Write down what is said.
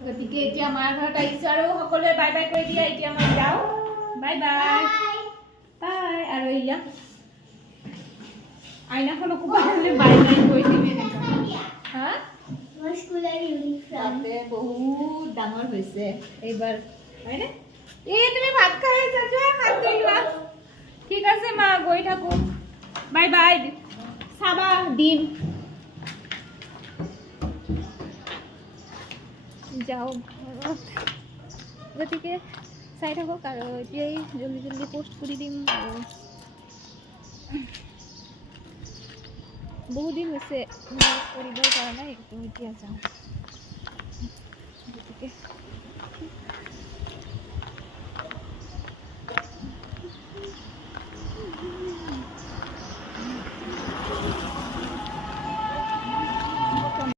গতিকে এতিয়া মাৰ ঘৰত আহিছোঁ আৰু সকলোৱে বাই বাই কৰি দিয়া এতিয়া মই যাওঁ বাই বাই বাই আৰু এয়া আইনাখনকো বাই বাই কৰি দিবি এনেকুৱা হা বহুত ডাঙৰ হৈছে এইবাৰ হয়নে এই তুমি ভাত খাই আছা যোৱা হাত ধুই লোৱা ঠিক আছে মা গৈ থাকো বাই বাই চাবা দিম যাওঁ ঘৰত গতিকে চাই থাকক আৰু এতিয়াই জলদি জলদি পোষ্ট কৰি দিম আৰু বহুত দিন হৈছে কৰিবৰ কাৰণে এতিয়া যাওঁ গতিকে